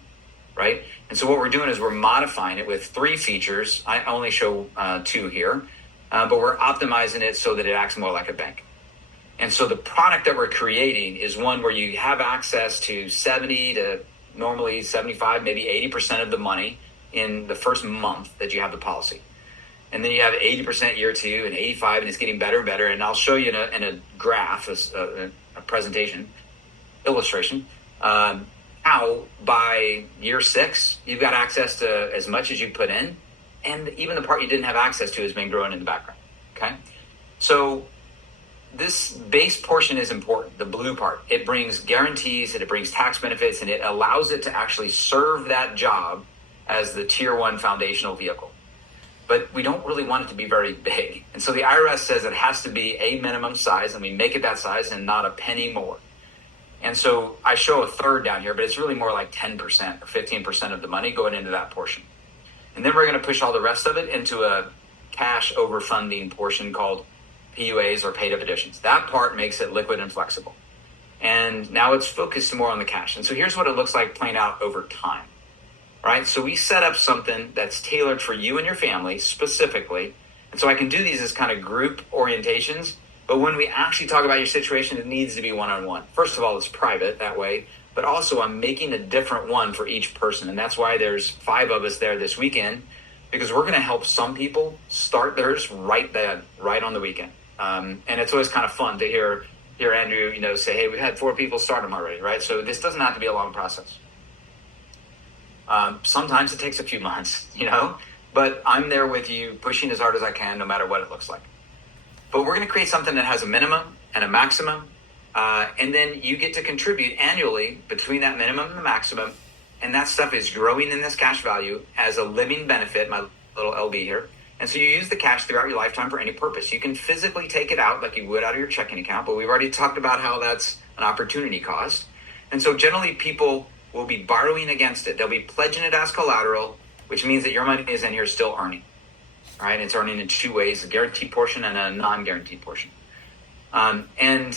right? And so what we're doing is we're modifying it with 3 features. I only show 2 here, but we're optimizing it so that it acts more like a bank. And so the product that we're creating is one where you have access to 70 to normally 75, maybe 80% of the money in the first month that you have the policy. And then you have 80% year 2 and 85, and it's getting better and better. And I'll show you in a graph, a presentation, illustration, how by year 6, you've got access to as much as you put in. And even the part you didn't have access to has been growing in the background, okay? So this base portion is important, the blue part. It brings guarantees, and it brings tax benefits, and it allows it to actually serve that job as the tier 1 foundational vehicle. But we don't really want it to be very big. And so the IRS says it has to be a minimum size, and we make it that size and not a penny more. And so I show a third down here, but it's really more like 10% or 15% of the money going into that portion. And then we're going to push all the rest of it into a cash overfunding portion called PUAs or paid up additions. That part makes it liquid and flexible. And now it's focused more on the cash. And so here's what it looks like playing out over time. Right? So we set up something that's tailored for you and your family specifically. And so I can do these as kind of group orientations, but when we actually talk about your situation, it needs to be one-on-one. First of all, it's private that way, but also I'm making a different one for each person. And that's why there's 5 of us there this weekend, because we're going to help some people start theirs right on the weekend. And it's always kind of fun to hear Andrew, say, hey, we had 4 people start them already, right? So this doesn't have to be a long process. Sometimes it takes a few months, but I'm there with you pushing as hard as I can, no matter what it looks like. But we're going to create something that has a minimum and a maximum. And then you get to contribute annually between that minimum and the maximum. And that stuff is growing in this cash value as a living benefit, my little LB here. And so you use the cash throughout your lifetime for any purpose. You can physically take it out like you would out of your checking account, but we've already talked about how that's an opportunity cost. And so generally people will be borrowing against it. They'll be pledging it as collateral, which means that your money is in here still earning. All right, it's earning in 2 ways: a guaranteed portion and a non-guaranteed portion. And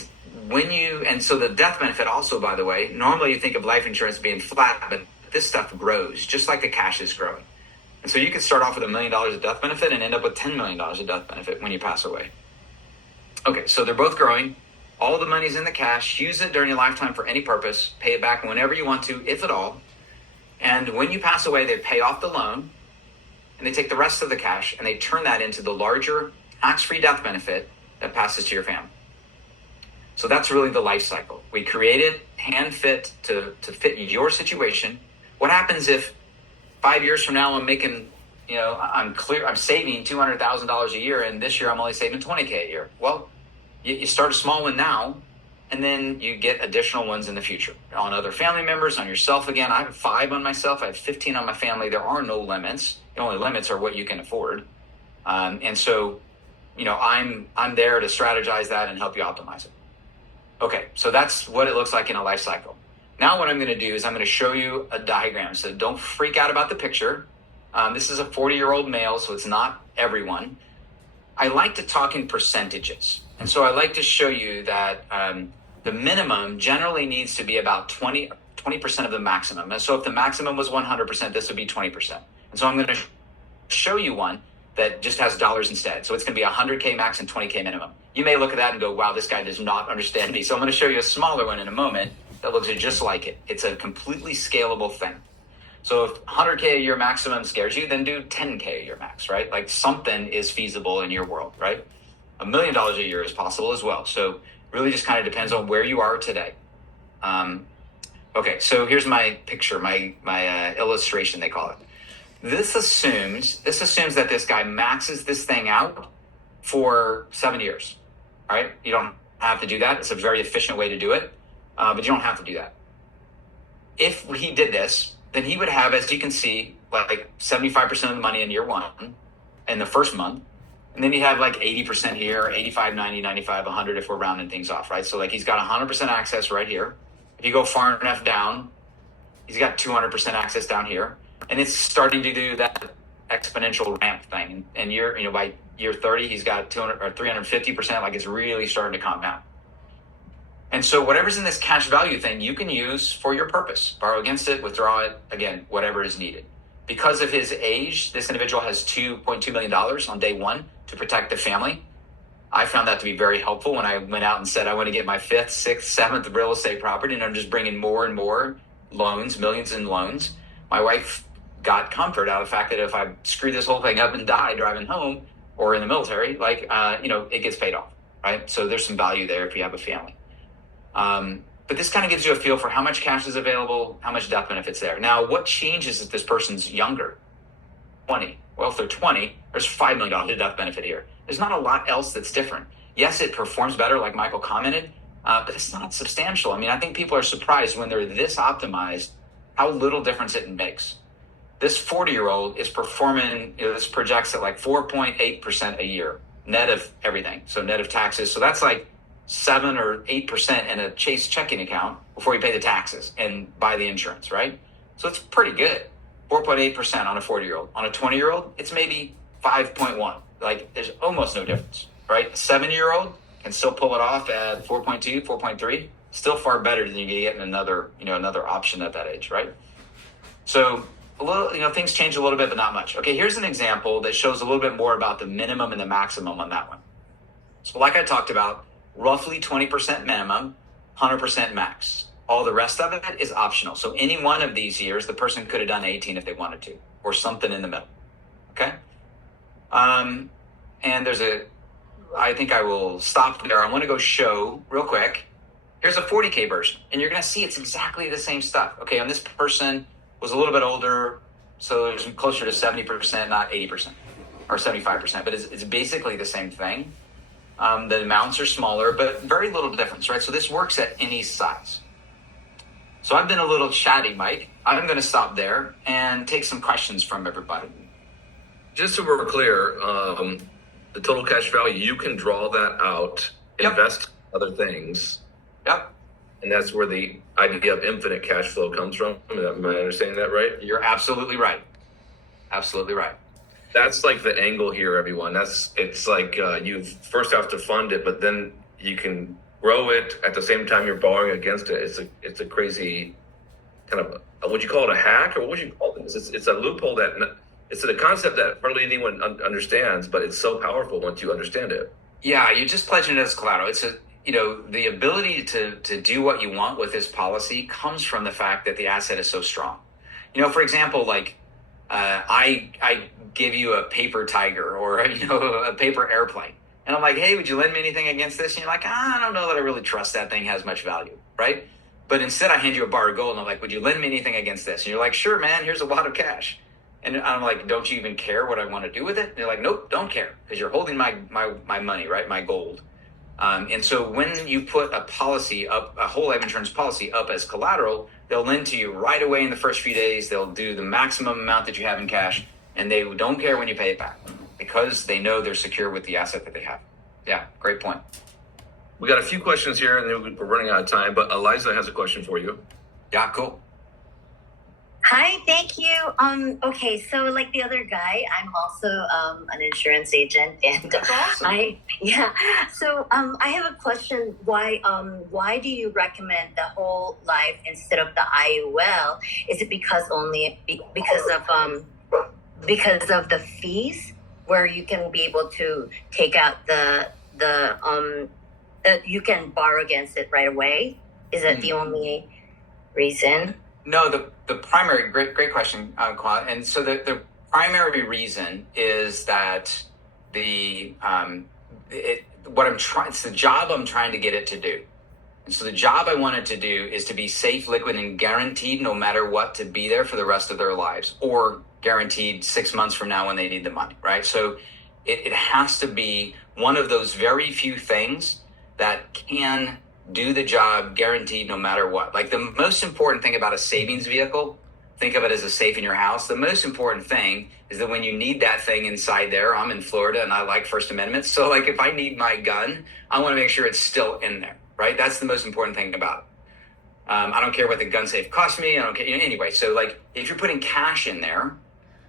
so the death benefit also, by the way, normally you think of life insurance being flat, but this stuff grows just like the cash is growing. And so you could start off with $1 million of death benefit and end up with $10 million of death benefit when you pass away. Okay, so they're both growing. All the money's in the cash. Use it during your lifetime for any purpose. Pay it back whenever you want to, if at all. And when you pass away, they pay off the loan, and they take the rest of the cash, and they turn that into the larger tax-free death benefit that passes to your family. So that's really the life cycle. We create it hand-fit to fit your situation. What happens if 5 years from now I'm making, I'm saving $200,000 a year, and this year I'm only saving $20K a year? Well, you start a small one now, and then you get additional ones in the future on other family members, on yourself. Again, I have 5 on myself. I have 15 on my family. There are no limits. The only limits are what you can afford. And so, I'm there to strategize that and help you optimize it. Okay, so that's what it looks like in a life cycle. Now what I'm going to do is I'm going to show you a diagram. So don't freak out about the picture. This is a 40-year-old male, so it's not everyone. I like to talk in percentages. And so I like to show you that the minimum generally needs to be about 20% of the maximum. And so if the maximum was 100%, this would be 20%. And so I'm going to show you one that just has dollars instead. So it's going to be 100K max and 20K minimum. You may look at that and go, wow, this guy does not understand me. So I'm going to show you a smaller one in a moment that looks just like it. It's a completely scalable thing. So if 100K a year maximum scares you, then do 10K a year max, right? Like something is feasible in your world, right? $1 million a year is possible as well. So really just kind of depends on where you are today. Okay, so here's my picture, my illustration, they call it. This assumes that this guy maxes this thing out for 7 years, all right? You don't have to do that. It's a very efficient way to do it, but you don't have to do that. If he did this, then he would have, as you can see, like 75% of the money in year one in the first month. And then he'd have like 80% here, 85, 90, 95, 100 if we're rounding things off, right? So like he's got 100% access right here. If you go far enough down, he's got 200% access down here. And it's starting to do that exponential ramp thing. And by year 30, he's got 200 or 350%, like it's really starting to compound. And so whatever's in this cash value thing, you can use for your purpose. Borrow against it, withdraw it, again, whatever is needed. Because of his age, this individual has $2.2 million on day one to protect the family. I found that to be very helpful when I went out and said, I want to get my 5th, 6th, 7th real estate property, and I'm just bringing more and more loans, millions in loans. My wife got comfort out of the fact that if I screw this whole thing up and die driving home or in the military, it gets paid off, right? So there's some value there if you have a family. But this kind of gives you a feel for how much cash is available, how much death benefit's there. Now, what changes if this person's younger? 20. Well, if they're 20, there's $5 million of death benefit here. There's not a lot else that's different. Yes, it performs better, like Michael commented, but it's not substantial. I mean, I think people are surprised when they're this optimized, how little difference it makes. This 40-year-old is performing, this projects at like 4.8% a year, net of everything. So net of taxes. So that's like 7 or 8% in a Chase checking account before you pay the taxes and buy the insurance, right? So it's pretty good. 4.8% on a 40-year-old. On a 20-year-old, it's maybe 5.1. Like there's almost no difference, right? A 7-year-old can still pull it off at 4.2, 4.3. Still far better than you can get in another option at that age, right? So a little, things change a little bit, but not much. Okay, here's an example that shows a little bit more about the minimum and the maximum on that one. So like I talked about, roughly 20% minimum, 100% max. All the rest of it is optional. So any one of these years, the person could have done 18 if they wanted to, or something in the middle. Okay? And I think I will stop there. I want to go show real quick. Here's a 40K version, and you're going to see it's exactly the same stuff. Okay, and this person was a little bit older, so it's closer to 70%, not 80% or 75%, but it's basically the same thing. The amounts are smaller, but very little difference, right? So this works at any size. So I've been a little chatty, Mike. I'm going to stop there and take some questions from everybody. Just so we're clear, the total cash value, you can draw that out, invest other things. Yep. And that's where the idea of infinite cash flow comes from. Am I understanding that right? You're absolutely right. Absolutely right. That's like the angle here, everyone. It's like you first have to fund it, but then you can grow it at the same time you're borrowing against it. It's a crazy kind of, would you call it a hack, or what would you call it? It's a loophole it's a concept that hardly anyone understands, but it's so powerful once you understand it. Yeah, you're just pledging it as collateral. It's the ability to do what you want with this policy comes from the fact that the asset is so strong. For example, like I give you a paper tiger or a paper airplane, and I'm like, hey, would you lend me anything against this? And you're like, I don't know that I really trust that thing has much value, right? But instead I hand you a bar of gold and I'm like, would you lend me anything against this? And you're like, sure, man, here's a lot of cash. And I'm like, don't you even care what I want to do with it? And they're like, nope, don't care, because you're holding my money, right? My gold. And so when you put a policy up, a whole life insurance policy up as collateral, they'll lend to you right away in the first few days. They'll do the maximum amount that you have in cash, and they don't care when you pay it back because they know they're secure with the asset that they have. Yeah, great point. we got a few questions here, and then we're running out of time. But Eliza has a question for you. Yeah, cool. Hi, thank you. Okay, so like the other guy, I'm also an insurance agent, and That's awesome. So I have a question. Why do you recommend the whole life instead of the IUL? Is it because of the fees, where you can be able to take out you can borrow against it right away? Is that the only reason? No, the primary, great question, Claude. And so the primary reason is that it's the job I'm trying to get it to do. And so the job I want it to do is to be safe, liquid, and guaranteed no matter what, to be there for the rest of their lives, or guaranteed 6 months from now when they need the money, right? So it has to be one of those very few things that can do the job guaranteed no matter what. Like, the most important thing about a savings vehicle, think of it as a safe in your house. The most important thing is that when you need that thing inside there, I'm in Florida and I like First Amendment. So like, if I need my gun, I want to make sure it's still in there, right? That's the most important thing about it. I don't care what the gun safe costs me. I don't care. Anyway, so like, if you're putting cash in there,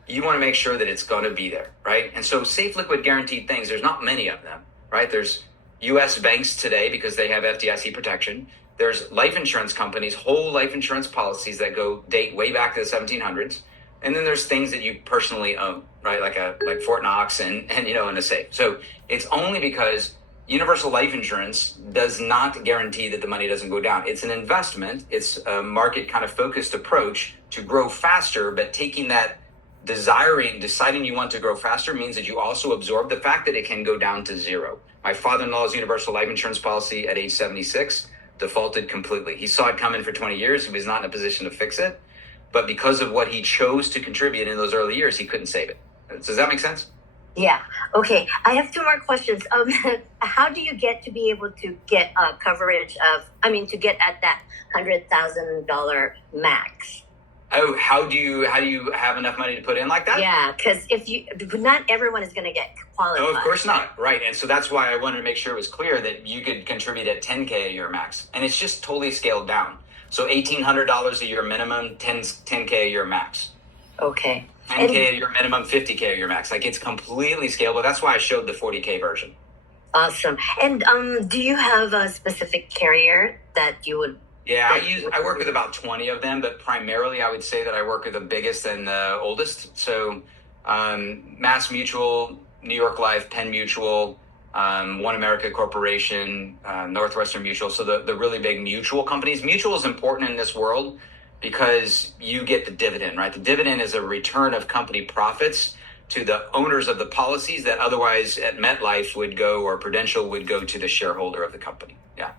you want to make sure that it's going to be there, right? And so safe, liquid, guaranteed things, there's not many of them, right? There's U.S. banks today because they have FDIC protection. There's life insurance companies, whole life insurance policies that date way back to the 1700s. And then there's things that you personally own, right? Like Fort Knox and in a safe. So it's only because universal life insurance does not guarantee that the money doesn't go down. It's an investment. It's a market kind of focused approach to grow faster, but taking that deciding you want to grow faster means that you also absorb the fact that it can go down to zero. My father-in-law's universal life insurance policy at age 76 defaulted completely. He saw it coming for 20 years. He was not in a position to fix it. But because of what he chose to contribute in those early years, he couldn't save it. Does that make sense? Yeah. Okay. I have two more questions. How do you get to be able to get coverage to get at that $100,000 max? Oh, how do you have enough money to put in like that? Yeah, because not everyone is going to get qualified. No, of course not. Right. And so that's why I wanted to make sure it was clear that you could contribute at $10K a year max. And it's just totally scaled down. So $1,800 a year minimum, $10K a year max. Okay. $10K a year minimum, $50K a year max. Like, it's completely scalable. That's why I showed the 40K version. Awesome. And do you have a specific carrier that you would? Yeah, I work with about 20 of them, but primarily I would say that I work with the biggest and the oldest. So Mass Mutual, New York Life, Penn Mutual, One America Corporation, Northwestern Mutual. So the really big mutual companies. Mutual is important in this world because you get the dividend, right? The dividend is a return of company profits to the owners of the policies that otherwise at MetLife would go, or Prudential would go, to the shareholder of the company. Yeah.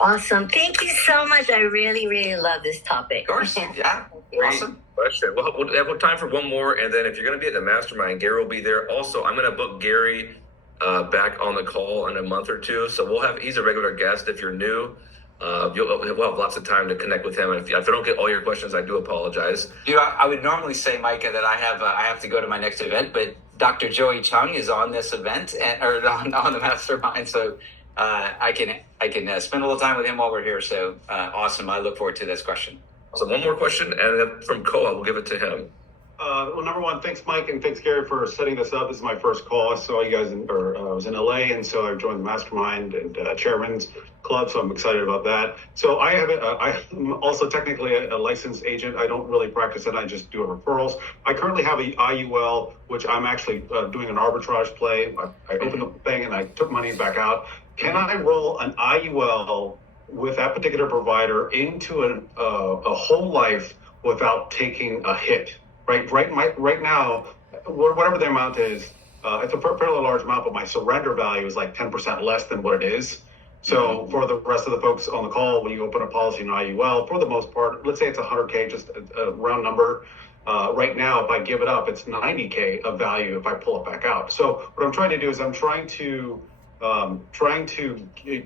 Awesome. Thank you so much. I really, really love this topic. Of course. Yeah. Awesome. Question. Well, we'll have time for one more, and then if you're going to be at the mastermind, Gary will be there. Also, I'm going to book Gary back on the call in a month or two. So he's a regular guest. If you're new, we'll have lots of time to connect with him. If I don't get all your questions, I do apologize. Dude, I would normally say, Micah, that I have to go to my next event, but Dr. Joey Chung is on this event or on the mastermind, so I can spend a little time with him while we're here. So awesome! I look forward to this question. So one more question, and then from Koa, we'll give it to him. Well, number one, thanks, Mike, and thanks, Gary, for setting this up. This is my first call. I saw you guys, I was in LA, and so I joined the Mastermind and Chairman's Club, so I'm excited about that. So I'm also technically a licensed agent. I don't really practice it. I just do referrals. I currently have a IUL, which I'm actually doing an arbitrage play. I opened the thing and I took money back out. Can I roll an IUL with that particular provider into a whole life without taking a hit? Right now, whatever the amount is, it's a fairly large amount, but my surrender value is like 10% less than what it is. So for the rest of the folks on the call, when you open a policy in IUL, for the most part, let's say it's 100K, just a round number. Right now, if I give it up, it's 90K of value if I pull it back out. So what I'm trying to do is I'm trying to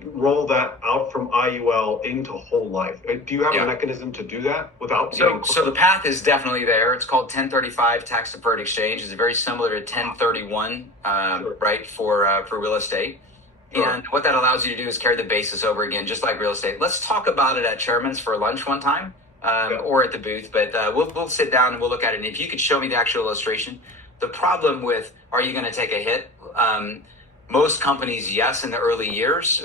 roll that out from IUL into whole life. Do you have a mechanism to do that without? So the path is definitely there. It's called 1035 tax deferred exchange. It's very similar to 1031, right, for real estate. And what that allows you to do is carry the basis over again, just like real estate. Let's talk about it at Chairman's for lunch one time, or at the booth. But we'll sit down and we'll look at it. And if you could show me the actual illustration, the problem with are you going to take a hit? Most companies, yes, in the early years,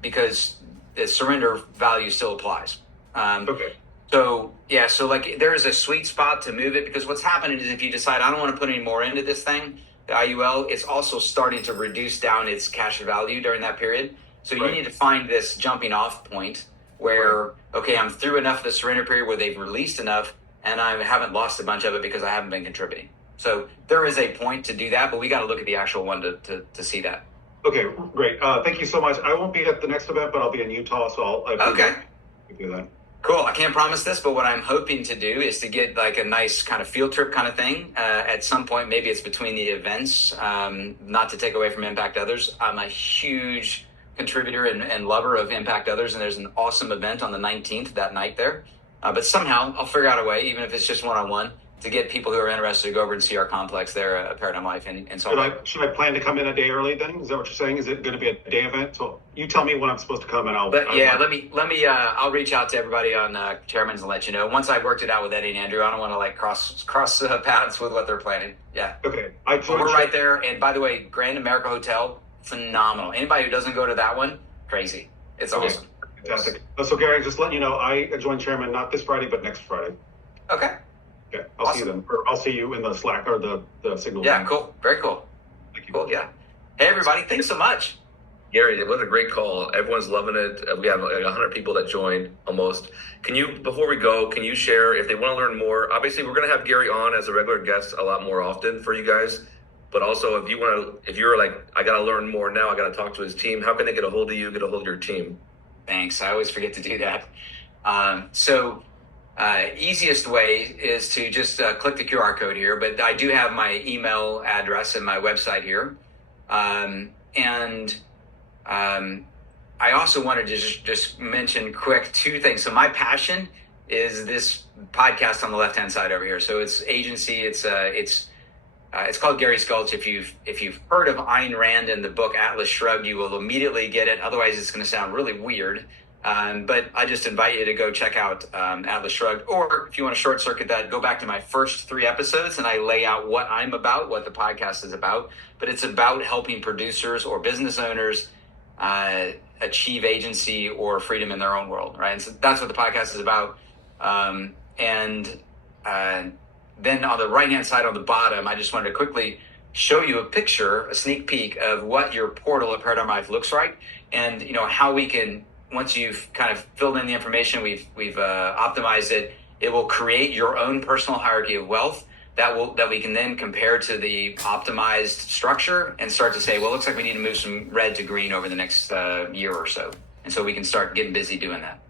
because the surrender value still applies. Okay. So like there is a sweet spot to move it, because what's happening is if you decide I don't want to put any more into this thing, the IUL, it's also starting to reduce down its cash value during that period. So you need to find this jumping off point where, okay, I'm through enough of the surrender period where they've released enough and I haven't lost a bunch of it because I haven't been contributing. So there is a point to do that, but we got to look at the actual one to see that. Okay, great. Thank you so much. I won't be at the next event, but I'll be in Utah, so I'll do that. Cool. I can't promise this, but what I'm hoping to do is to get like a nice kind of field trip kind of thing at some point. Maybe it's between the events, not to take away from Impact Others. I'm a huge contributor and lover of Impact Others, and there's an awesome event on the 19th that night there. But somehow I'll figure out a way, even if it's just one-on-one, to get people who are interested to go over and see our complex there at Paradigm Life and so on. Should I plan to come in a day early then? Is that what you're saying? Is it going to be a day event? So you tell me when I'm supposed to come and I'll reach out to everybody on Chairman's and let you know. Once I've worked it out with Eddie and Andrew, I don't want to like cross paths with what they're planning. Yeah. Okay. We're right there. And by the way, Grand America Hotel, phenomenal. Anybody who doesn't go to that one, crazy. It's awesome. Fantastic. So Gary, just letting you know, I join Chairman not this Friday, but next Friday. Okay. Okay, I'll see you then. Or I'll see you in the Slack or the Signal. Yeah, cool. Very cool. Thank you. Cool, yeah. Hey, everybody. Thanks so much. Gary, what a great call. Everyone's loving it. We have like 100 people that joined almost. Before we go, can you share if they want to learn more? Obviously, we're going to have Gary on as a regular guest a lot more often for you guys. But also, if you're like, I got to learn more now, I got to talk to his team, how can they get a hold of you, get a hold of your team? Thanks. I always forget to do that. Easiest way is to just click the QR code here, but I do have my email address and my website here. I also wanted to just mention quick two things. So my passion is this podcast on the left-hand side over here. So it's agency. It's called Gary's Gulch. If you've heard of Ayn Rand and the book Atlas Shrugged, you will immediately get it. Otherwise, it's going to sound really weird. But I just invite you to go check out Atlas Shrugged. Or if you want to short circuit that, go back to my first 3 episodes and I lay out what I'm about, what the podcast is about. But it's about helping producers or business owners achieve agency or freedom in their own world, right? And so that's what the podcast is about. Then on the right-hand side on the bottom, I just wanted to quickly show you a picture, a sneak peek of what your portal at Paradigm Life looks like, and how we can. Once you've kind of filled in the information, we've optimized it. It will create your own personal hierarchy of wealth that we can then compare to the optimized structure and start to say, well, it looks like we need to move some red to green over the next year or so, and so we can start getting busy doing that.